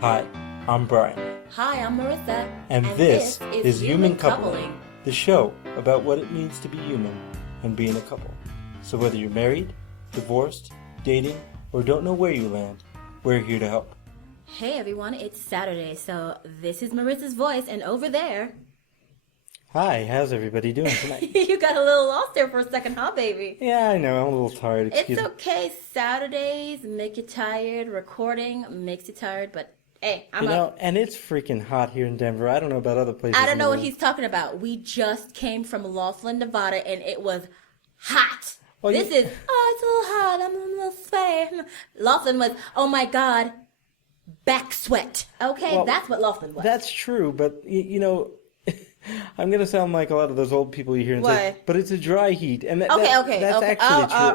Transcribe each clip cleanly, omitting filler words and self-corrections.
Hi, I'm Brian. Hi, I'm Merisa. And this is Human Coupling, the show about what it means to be human and being a couple. So whether you're married, divorced, dating, or don't know where you land, we're here to help. Hey everyone, it's Saturday, so this is Marisa's voice, and over there... Hi, how's everybody doing tonight? You got a little lost there for a second, huh, baby? Yeah, I know, I'm a little tired. Excuse It's okay. Saturdays make you tired. Recording makes you tired, but hey, I'm up. And it's freaking hot here in Denver. I don't know about other places. I don't in know the what world. he's talking about. We just came from Laughlin, Nevada, and it was hot. Well, It's a little hot. I'm a little sweaty. Laughlin was, oh my God, back sweat. Okay, Well, that's what Laughlin was. That's true, but you know, I'm going to sound like a lot of those old people you hear and say, What? but it's a dry heat. And Okay. that's actually Oh, true. all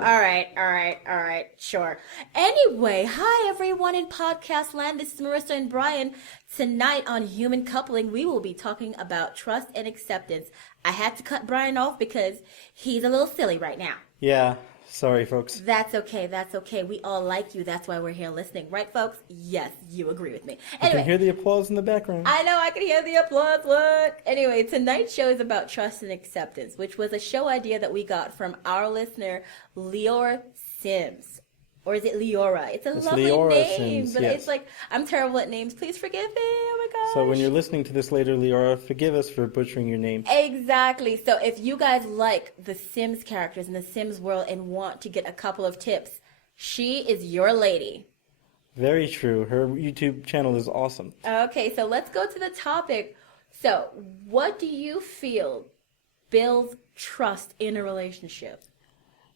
right, sure. Anyway, hi everyone in podcast land. This is Marissa and Brian. Tonight on Human Coupling, we will be talking about trust and acceptance. I had to cut Brian off because he's a little silly right now. Yeah, sorry, folks. That's okay. We all like you. That's why we're here listening. Right, folks? Yes, you agree with me. You Anyway. can hear the applause in the background. I know, I can hear the applause. Look. Anyway, tonight's show is about trust and acceptance, which was a show idea that we got from our listener, Leora Sims. Or is it Leora? It's lovely Leora name, Sims, but yes. it's like, I'm terrible at names. Please forgive me. Oh my gosh. So when you're listening to this later, Leora, forgive us for butchering your name. Exactly. So if you guys like the Sims characters in the Sims world and want to get a couple of tips, she is your lady. Very true. Her YouTube channel is awesome. Okay, so let's go to the topic. So, what do you feel builds trust in a relationship?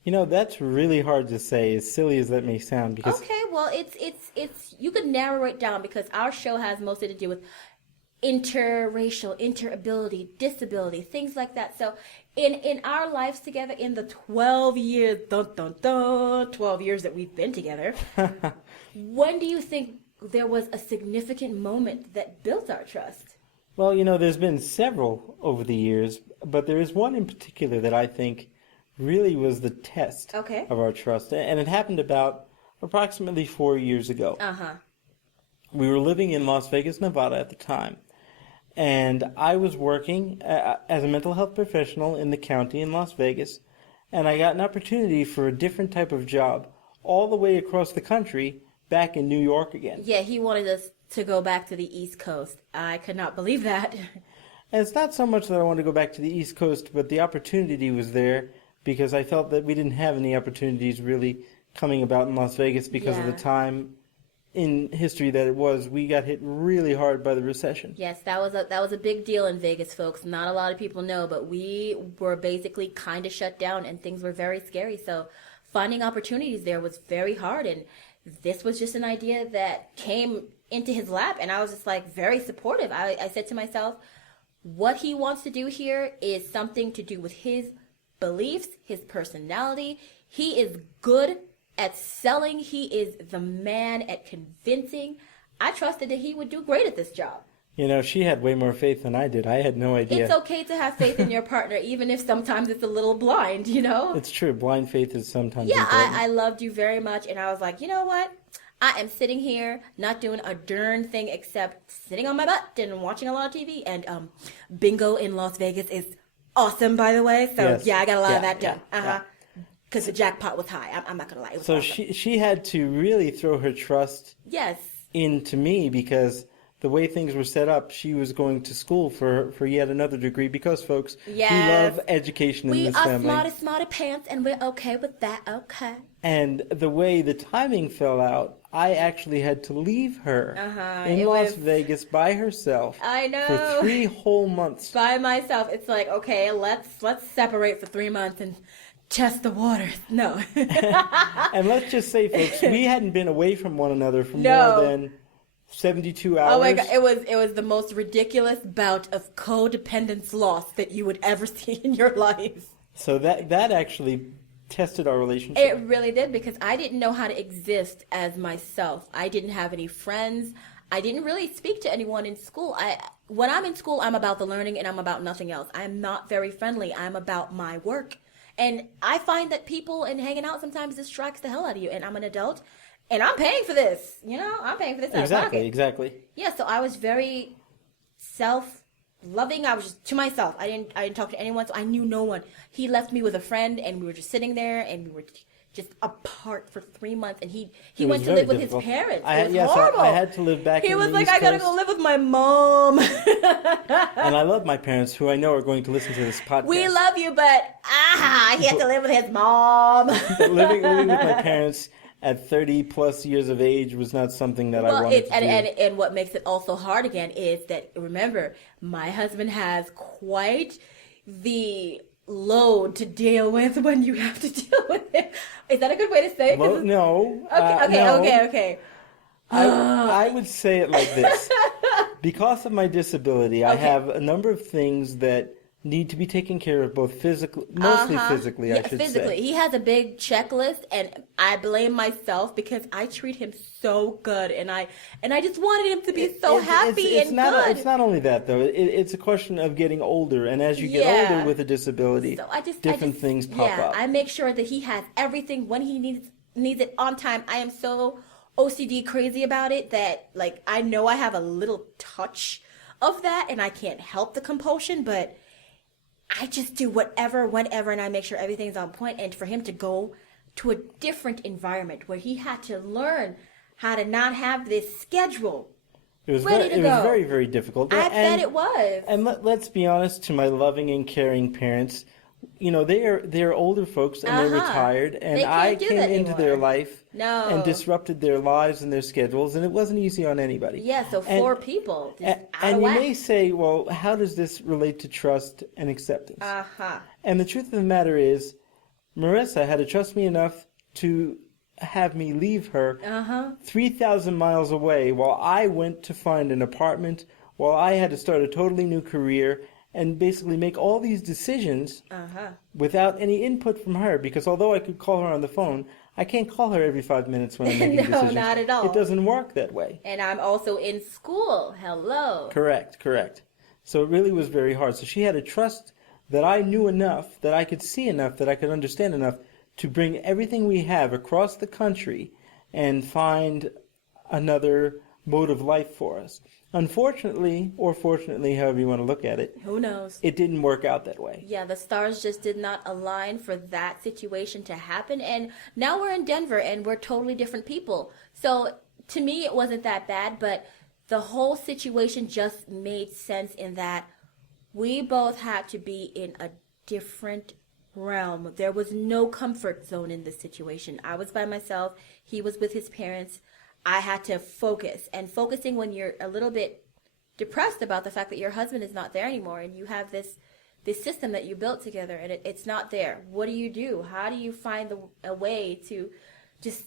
You know, that's really hard to say, as silly as that may sound, because Okay, well, it's you could narrow it down because our show has mostly to do with interracial, interability, disability, things like that. So, in our lives together, in the 12 years, 12 years that we've been together, when do you think there was a significant moment that built our trust? well, you know, there's been several over the years, but there is one in particular that I think really was the test Okay. of our trust. And it happened about approximately 4 years ago. Uh-huh. We were living in Las Vegas, Nevada at the time. And I was working as a mental health professional in the county in Las Vegas. And I got an opportunity for a different type of job all the way across the country back in New York again. Yeah, he wanted us to go back to the East Coast. I could not believe that. And it's not so much that I wanted to go back to the East Coast, but the opportunity was there because I felt that we didn't have any opportunities really coming about in Las Vegas because of the Yeah. time in history that it was. We got hit really hard by the recession. Yes, that was a big deal in Vegas, folks. Not a lot of people know, but we were basically kind of shut down and things were very scary. So finding opportunities there was very hard, and this was just an idea that came into his lap, and I was just like very supportive. I said to myself, what he wants to do here is something to do with his beliefs, his personality. He is good at selling. He is the man at convincing. I trusted that he would do great at this job. You know, she had way more faith than I did. I had no idea. It's okay to have faith in your partner, even if sometimes it's a little blind, you know? It's true. Blind faith is sometimes Yeah, important. I loved you very much, and I was like, you know what? I am sitting here not doing a darn thing except sitting on my butt and watching a lot of TV, and bingo in Las Vegas is awesome, by the way. So, Yes. yeah, I got a lot of Yeah, that done. yeah. Because the jackpot was high. I'm not going to lie. It was So awesome. she had to really throw her trust Yes. into me because the way things were set up, she was going to school for yet another degree because, folks, Yes. we love education in We this are family. smarty pants, and we're okay with that. Okay. And the way the timing fell out, I actually had to leave her in it Las was- Vegas by herself I know. for 3 whole months. By myself. It's like, okay, let's separate for 3 months and test the waters. No. And let's just say, folks, we hadn't been away from one another for No. more than 72 hours. Oh my God, it was the most ridiculous bout of codependence loss that you would ever see in your life. So that actually tested our relationship. It really did, because I didn't know how to exist as myself. I didn't have any friends. I didn't really speak to anyone in school. When I'm in school, I'm about the learning and I'm about nothing else. I'm not very friendly. I'm about my work. And I find that people and hanging out sometimes distracts the hell out of you. And I'm an adult, and I'm paying for this. I'm paying for this out of pocket. Exactly. Yeah, so I was very self-loving. I was just to myself. I didn't talk to anyone, so I knew no one. He left me with a friend, and we were just sitting there, and we were just apart for 3 months. And he went to live with his parents. It was horrible. I had to live back. He in was the like, East I gotta Coast. go live with my mom. And I love my parents, who I know are going to listen to this podcast. We love you, but he had to live with his mom. living with my parents at 30 plus years of age was not something that I wanted to do. And what makes it also hard again is that, remember, my husband has quite the load to deal with when you have to deal with it. Is that a good way to say it? No. Okay. I would say it like this. Because of my disability, I have a number of things that need to be taken care of, both physically, mostly physically, I should physically. say. He has a big checklist, and I blame myself because I treat him so good, and I just wanted him to be happy and good. It's not only that, though. It's a question of getting older, and as you get older with a disability, different things pop up. I make sure that he has everything when he needs it on time. I am so OCD crazy about it that, like, I know I have a little touch of that, and I can't help the compulsion, but I just do whatever, whenever, and I make sure everything's on point. And for him to go to a different environment where he had to learn how to not have this schedule ready to go. It was very, very difficult. I bet it was. And let's be honest, to my loving and caring parents, they're older folks and they're retired, and I came into their life and disrupted their lives and their schedules, and it wasn't easy on anybody. Yeah, so 4 people just out and of you whack. may say, well, how does this relate to trust and acceptance? And the truth of the matter is, Marissa had to trust me enough to have me leave her 3,000 miles away while I went to find an apartment, while I had to start a totally new career, and basically make all these decisions without any input from her. Because although I could call her on the phone, I can't call her every 5 minutes when I'm making decisions. No, not at all. It doesn't work that way. And I'm also in school. Hello. Correct. So it really was very hard. So she had to trust that I knew enough, that I could see enough, that I could understand enough to bring everything we have across the country and find another mode of life for us. Unfortunately, or fortunately, however you want to look at it, who knows? It didn't work out that way. Yeah, the stars just did not align for that situation to happen. And now we're in Denver and we're totally different people. So to me, it wasn't that bad, but the whole situation just made sense in that we both had to be in a different realm. There was no comfort zone in this situation. I was by myself. He was with his parents. I had to focus, and focusing when you're a little bit depressed about the fact that your husband is not there anymore, and you have this system that you built together, and it's not there. What do you do? How do you find a way to just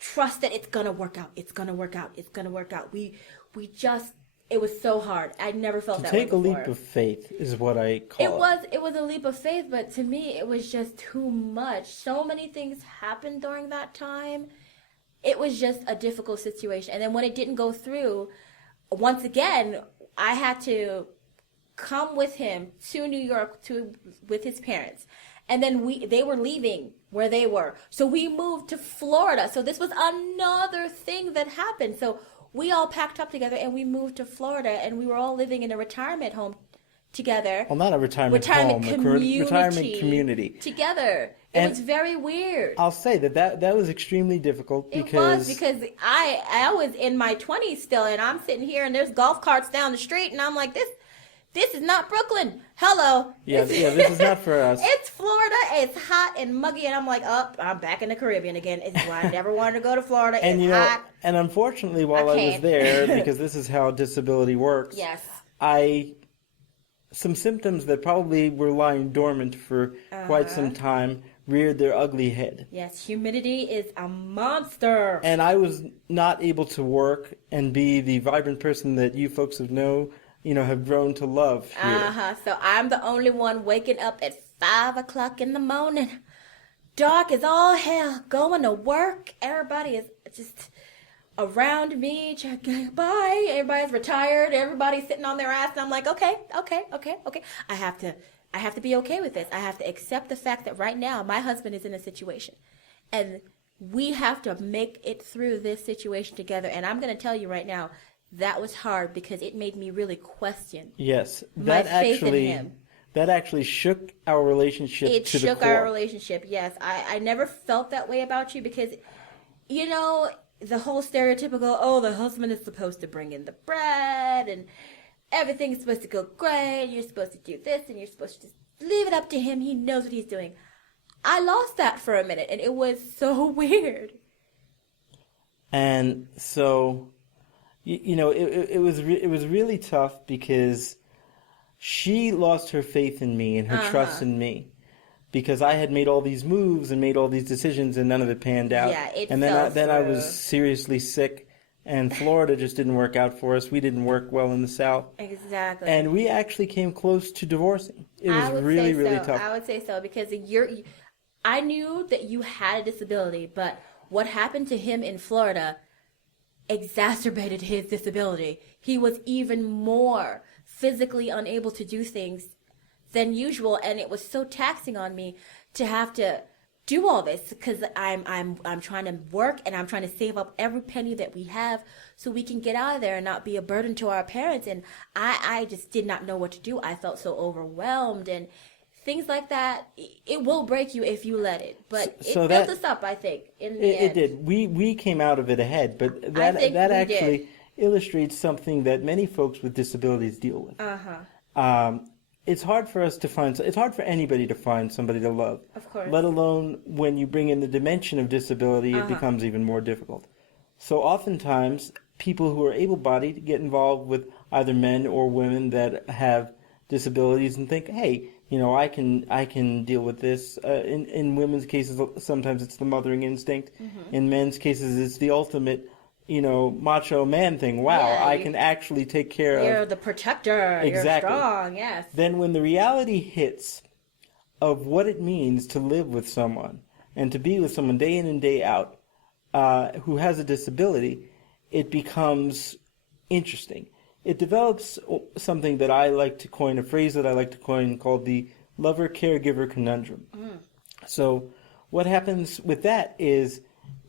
trust that it's gonna work out? It's gonna work out. It's gonna work out. It was so hard. I never felt that way before. To take a leap of faith is what I call it. It was a leap of faith, but to me, it was just too much. So many things happened during that time. It was just a difficult situation. And then when it didn't go through, once again, I had to come with him to New York with his parents. And then they were leaving where they were. So we moved to Florida. So this was another thing that happened. So we all packed up together and we moved to Florida, and we were all living in a retirement home together. Well, not a retirement home, a retirement community. Together. It was very weird. I'll say that was extremely difficult because... It was because I was in my 20s still, and I'm sitting here, and there's golf carts down the street, and I'm like, this is not Brooklyn. Hello. This is not for us. It's Florida. It's hot and muggy, and I'm like, I'm back in the Caribbean again. It's why I never wanted to go to Florida. It's hot. And unfortunately, while I was there, because this is how disability works, yes, some symptoms that probably were lying dormant for quite some time reared their ugly head. Yes, humidity is a monster. And I was not able to work and be the vibrant person that you folks have grown to love here. So I'm the only one waking up at 5 o'clock in the morning. Dark as all hell, going to work. Everybody is just around me, bye. Everybody's retired. Everybody's sitting on their ass. And I'm like, okay. I have to I have to be okay with this. I have to accept the fact that right now my husband is in a situation. And we have to make it through this situation together. And I'm going to tell you right now, that was hard because it made me really question Yes, my faith in him. that actually shook our relationship It to the shook core. our relationship, yes. I never felt that way about you because, you know, the whole stereotypical, oh, the husband is supposed to bring in the bread and everything's supposed to go great. You're supposed to do this and you're supposed to just leave it up to him. He knows what he's doing. I lost that for a minute and it was so weird. And so, it was really tough because she lost her faith in me and her trust in me because I had made all these moves and made all these decisions and none of it panned out. Yeah, it and fell then I through. was seriously sick, and Florida just didn't work out for us. We didn't work well in the South. Exactly. And we actually came close to divorcing. It was really, really tough. I would say so because I knew that you had a disability, but what happened to him in Florida exacerbated his disability. He was even more physically unable to do things than usual, and it was so taxing on me to have to do all this because I'm trying to work and I'm trying to save up every penny that we have so we can get out of there and not be a burden to our parents. And I just did not know what to do. I felt so overwhelmed and things like that. It will break you if you let it, but it built us up, I think, in the end. It did. We came out of it ahead, but I think that we actually did. illustrates something that many folks with disabilities deal with. It's hard for us to find. It's hard for anybody to find somebody to love. Of course. Let alone when you bring in the dimension of disability, it becomes even more difficult. So oftentimes, people who are able-bodied get involved with either men or women that have disabilities and think, hey, I can deal with this. In women's cases, sometimes it's the mothering instinct. In men's cases, it's the ultimate, macho man thing. Wow, Yeah, I can actually take care of. You're the protector. Exactly. You're strong, yes. Then when the reality hits of what it means to live with someone and to be with someone day in and day out who has a disability, it becomes interesting. It develops something that I like to coin, a phrase that I like to coin called the lover-caregiver conundrum. So what happens with that is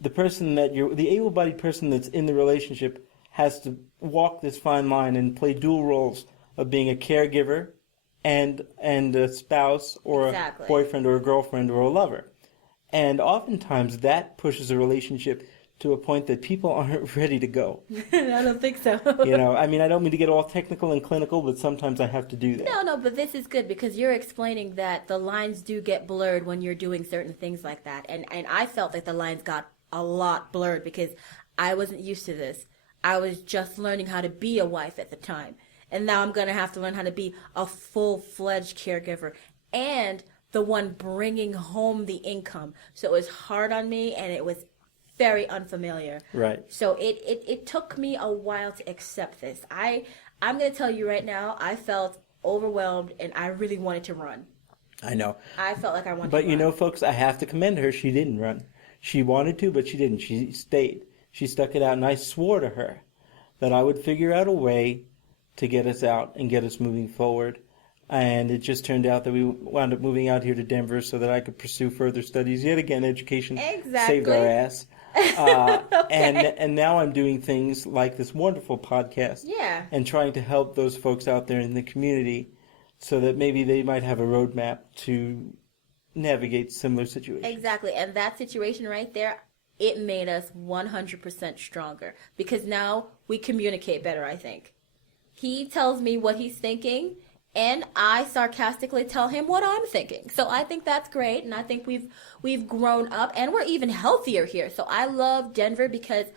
the able-bodied person that's in the relationship has to walk this fine line and play dual roles of being a caregiver and a spouse or Exactly. a boyfriend or a girlfriend or a lover. And oftentimes that pushes a relationship to a point that people aren't ready to go. I don't think so. I don't mean to get all technical and clinical, but sometimes I have to do that. No, but this is good because you're explaining that the lines do get blurred when you're doing certain things like that. And I felt that the lines got a lot blurred because I wasn't used to this. I was just learning how to be a wife at the time. And now I'm going to have to learn how to be a full-fledged caregiver and the one bringing home the income. So it was hard on me and it was very unfamiliar. Right. So it took me a while to accept this. I'm going to tell you right now, I felt overwhelmed and I really wanted to run. I know. I felt like I wanted to But run. folks, I have to commend her. She didn't run. She wanted to, but she didn't. She stayed. She stuck it out, and I swore to her that I would figure out a way to get us out and get us moving forward. And it just turned out that we wound up moving out here to Denver so that I could pursue further studies. Yet again, education saved our ass. Okay. And now I'm doing things like this wonderful podcast. Yeah. And trying to help those folks out there in the community so that maybe they might have a roadmap to navigate similar situations. Exactly. And that situation right there, it made us 100% stronger because now we communicate better, I think. He tells me what he's thinking and I sarcastically tell him what I'm thinking. So I think that's great and I think we've grown up and we're even healthier here. So I love Denver because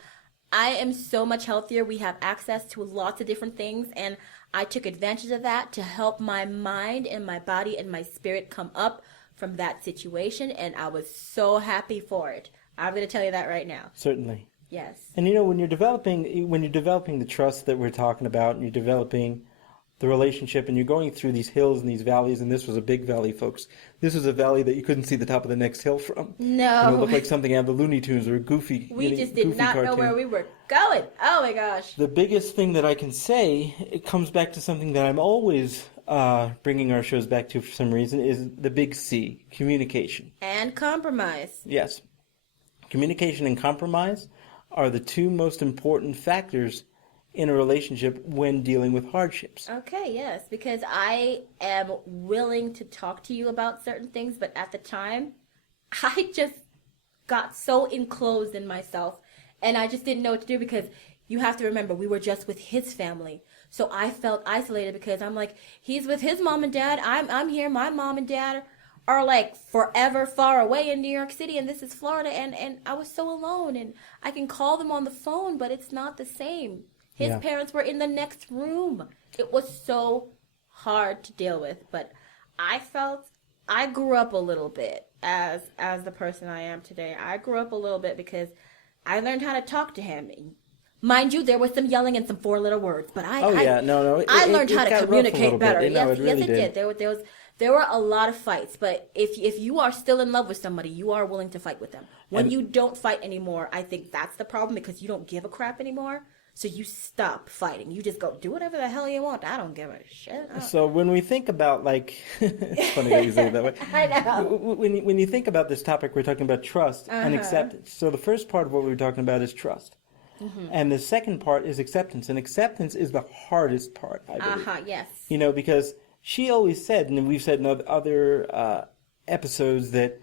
I am so much healthier. We have access to lots of different things and I took advantage of that to help my mind and my body and my spirit come up from that situation, and I was so happy for it. I'm going to tell you that right now. Certainly. Yes. And when you're developing the trust that we're talking about, and you're developing the relationship, and you're going through these hills and these valleys, and this was a big valley, folks. This was a valley that you couldn't see the top of the next hill from. No. It looked like something out of the Looney Tunes or a goofy. We just did not cartoon. know where we were going. Oh my gosh. The biggest thing that I can say, it comes back to something that I'm always bringing our shows back to for some reason is the big C, communication. And compromise. Yes. Communication and compromise are the two most important factors in a relationship when dealing with hardships. Okay, yes, because I am willing to talk to you about certain things, but at the time, I just got so enclosed in myself, and I just didn't know what to do because you have to remember, we were just with his family. So I felt isolated because I'm like, he's with his mom and dad, I'm here, my mom and dad are like forever far away in New York City, and this is Florida, and I was so alone, and I can call them on the phone, but it's not the same. His parents were in the next room. It was so hard to deal with, but I felt I grew up a little bit as the person I am today. I grew up a little bit because I learned how to talk to him. Mind you, there was some yelling and some four-letter words, but I learned how to communicate better. Yes, it did. There were a lot of fights, but if you are still in love with somebody, you are willing to fight with them. When you don't fight anymore, I think that's the problem because you don't give a crap anymore. So you stop fighting. You just go, do whatever the hell you want. I don't give a shit. So when we think about, like, it's funny that you say it that way. I know. When you think about this topic, we're talking about trust and acceptance. So the first part of what we were talking about is trust. Mm-hmm. And the second part is acceptance. And acceptance is the hardest part, I believe. Yes. You know, because she always said, and we've said in other episodes, that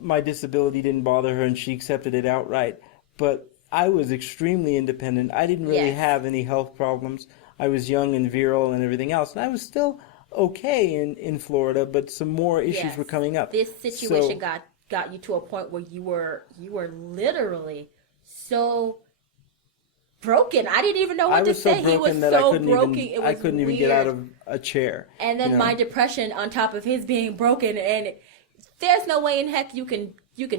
my disability didn't bother her and she accepted it outright. But I was extremely independent. I didn't really have any health problems. I was young and virile and everything else. And I was still okay in Florida, but some more issues were coming up. This situation got you to a point where you were literally so broken. I didn't even know what to say. He was so broken. I couldn't even get out of a chair. And then my depression on top of his being broken, and there's no way in heck you can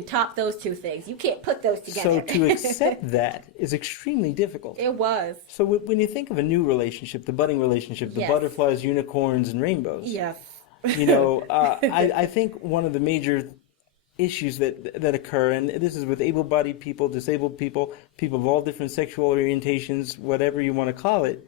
top those two things. You can't put those together. So to accept that is extremely difficult. It was. So when you think of a new relationship, the budding relationship, the butterflies, unicorns, and rainbows. Yes. You know, I think one of the major issues that occur, and this is with able-bodied people, disabled people, people of all different sexual orientations, whatever you want to call it,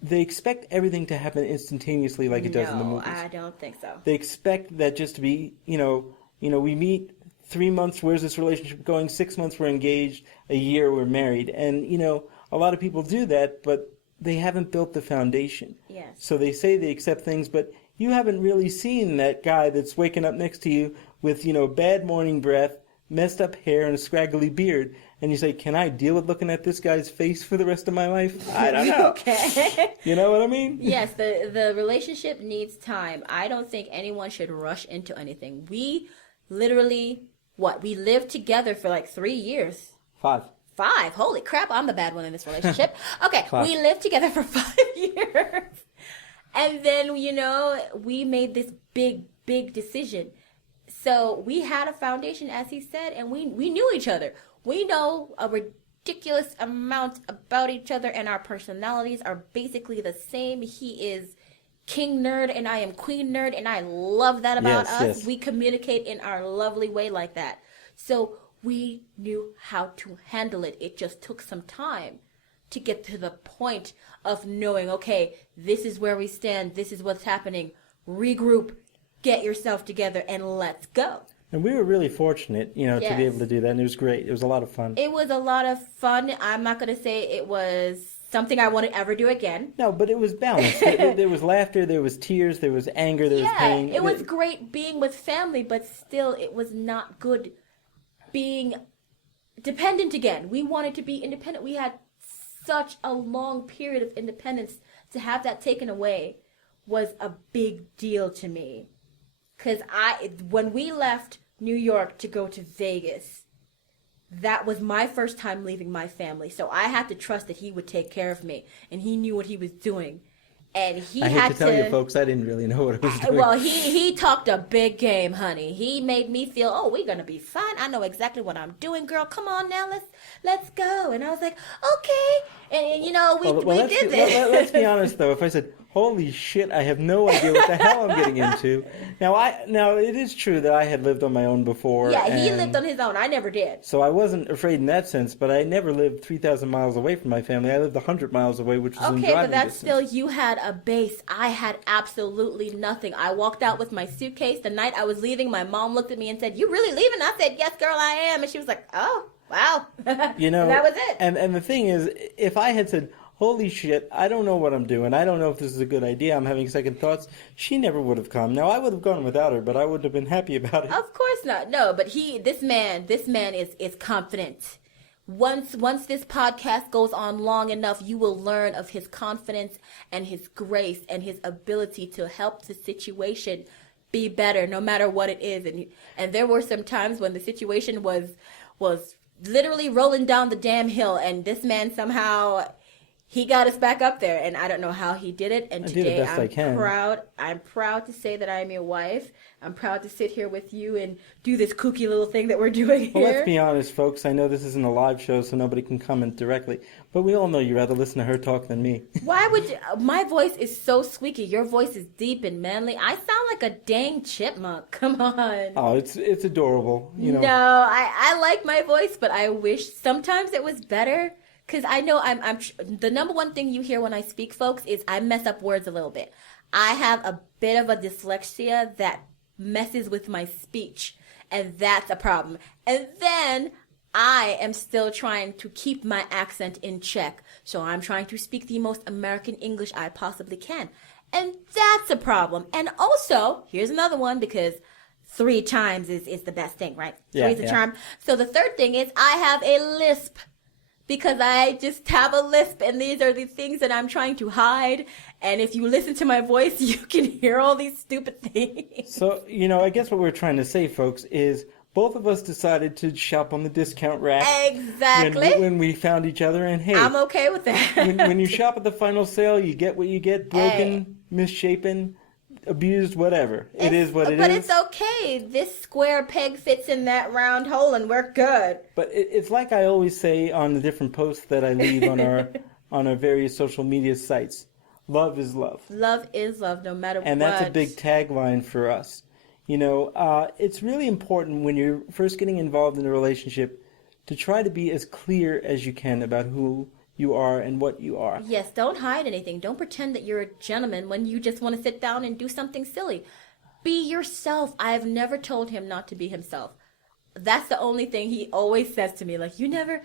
they expect everything to happen instantaneously like it does in the movies. No, I don't think so. They expect that just to be, you know, we meet 3 months, where's this relationship going? 6 months, we're engaged. A year, we're married. And, you know, a lot of people do that, but they haven't built the foundation. Yes. So they say they accept things, but you haven't really seen that guy that's waking up next to you with, you know, bad morning breath, messed up hair, and a scraggly beard. And you say, can I deal with looking at this guy's face for the rest of my life? I don't know. Okay. You know what I mean? Yes, the relationship needs time. I don't think anyone should rush into anything. We literally... we lived together for like 3 years. 5. 5. Holy crap, I'm the bad one in this relationship. Okay, we lived together for 5 years. And then, you know, we made this big decision. So we had a foundation, as he said, and we knew each other. We know a ridiculous amount about each other, and our personalities are basically the same. He is king nerd and I am queen nerd, and I love that about us. Yes. We communicate in our lovely way like that. So we knew how to handle it. It just took some time to get to the point of knowing, okay, this is where we stand, this is what's happening, regroup, get yourself together, and let's go. And we were really fortunate, you know, to be able to do that, and it was great. It was a lot of fun. It was a lot of fun. I'm not going to say it was something I want to ever do again. No, but it was balanced. There was laughter, there was tears, there was anger, there was pain. It was great being with family, but still it was not good being dependent again. We wanted to be independent. We had such a long period of independence. To have that taken away was a big deal to me. Because when we left New York to go to Vegas, that was my first time leaving my family. So I had to trust that he would take care of me. And he knew what he was doing. And he had to... I hate to tell you, folks, I didn't really know what I was doing. Well, he talked a big game, honey. He made me feel, oh, we're going to be fine. I know exactly what I'm doing, girl. Come on now, let's go. And I was like, okay. And, you know, we did this. Let's be honest, though. If I said, holy shit, I have no idea what the hell I'm getting into. Now, it is true that I had lived on my own before. Yeah, he lived on his own. I never did. So I wasn't afraid in that sense, but I never lived 3,000 miles away from my family. I lived 100 miles away, which was in driving but that's distance. still, you had a base. I had absolutely nothing. I walked out with my suitcase. The night I was leaving, my mom looked at me and said, "You really leaving?" I said, "Yes, girl, I am." And she was like, "Oh, wow." You know, and that was it. And the thing is, if I had said, "Holy shit, I don't know what I'm doing. I don't know if this is a good idea. I'm having second thoughts," she never would have come. Now, I would have gone without her, but I wouldn't have been happy about it. Of course not. No, but this man is confident. Once this podcast goes on long enough, you will learn of his confidence and his grace and his ability to help the situation be better, no matter what it is. And there were some times when the situation was literally rolling down the damn hill, and this man somehow he got us back up there, and I don't know how he did it. And today I'm proud. I'm proud to say that I am your wife. I'm proud to sit here with you and do this kooky little thing that we're doing here. Well, let's be honest, folks. I know this isn't a live show, so nobody can comment directly. But we all know you'd rather listen to her talk than me. Why would you? My voice is so squeaky. Your voice is deep and manly. I sound like a dang chipmunk. Come on. Oh, it's adorable. You know. No, I like my voice, but I wish sometimes it was better. Because I know I'm the number one thing you hear when I speak, folks, is I mess up words a little bit. I have a bit of a dyslexia that messes with my speech, and that's a problem. And then I am still trying to keep my accent in check. So I'm trying to speak the most American English I possibly can. And that's a problem. And also, here's another one, because 3 times is the best thing, right? Yeah, 3's the charm. So the third thing is I have a lisp. Because I just have a lisp, and these are the things that I'm trying to hide. And if you listen to my voice, you can hear all these stupid things. So, I guess what we're trying to say, folks, is both of us decided to shop on the discount rack. Exactly. When we found each other, and hey, I'm okay with that. when you shop at the final sale, you get what you get: broken, misshapen, abused, whatever. It is what it is. But it's okay. This square peg fits in that round hole, and we're good. But it's like I always say on the different posts that I leave on our various social media sites: love is love. Love is love, no matter what. And that's a big tagline for us. It's really important when you're first getting involved in a relationship to try to be as clear as you can about who you are and what you are. Yes, don't hide anything. Don't pretend that you're a gentleman when you just want to sit down and do something silly. Be yourself. I have never told him not to be himself. That's the only thing he always says to me. Like, you never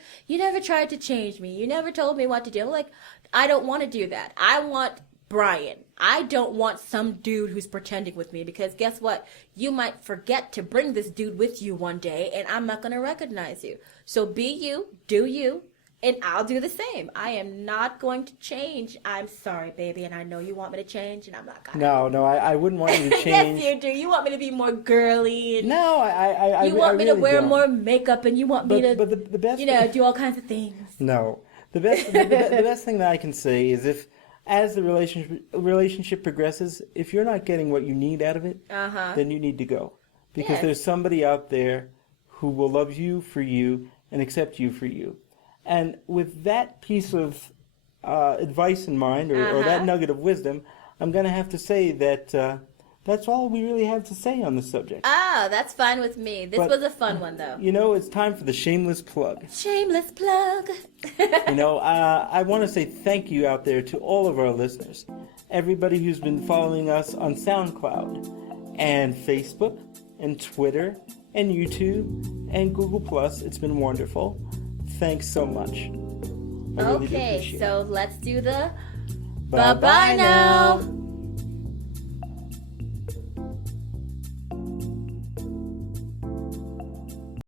tried to change me. You never told me what to do. I'm like, I don't want to do that. I want Brian. I don't want some dude who's pretending with me, because guess what? You might forget to bring this dude with you one day, and I'm not going to recognize you. So be you, do you, and I'll do the same. I am not going to change. I'm sorry, baby, and I know you want me to change, and I'm not going to. No, I wouldn't want you to change. Yes, you do. You want me to be more girly. And no, I you want me really to wear don't. more makeup, and you want me to, but the best, do all kinds of things. No, the best thing that I can say is, if as the relationship progresses, if you're not getting what you need out of it, then you need to go, because there's somebody out there who will love you for you and accept you for you. And with that piece of advice in mind, or that nugget of wisdom, I'm going to have to say that that's all we really have to say on the subject. Ah, that's fine with me. This was a fun one, though. It's time for the shameless plug. Shameless plug. I want to say thank you out there to all of our listeners. Everybody who's been following us on SoundCloud and Facebook and Twitter and YouTube and Google+. It's been wonderful. Thanks so much. I really do appreciate it. So let's do the bye-bye now.